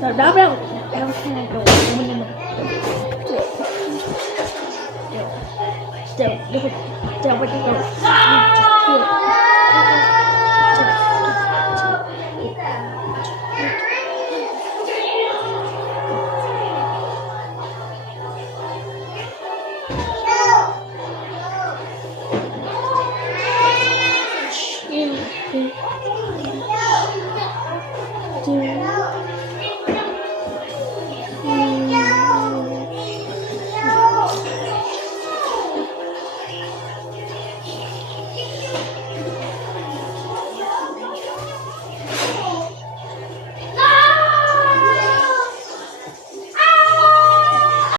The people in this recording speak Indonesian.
Rồi đó đâu đâu hai đồ mình Chào bạn đi đâu. Do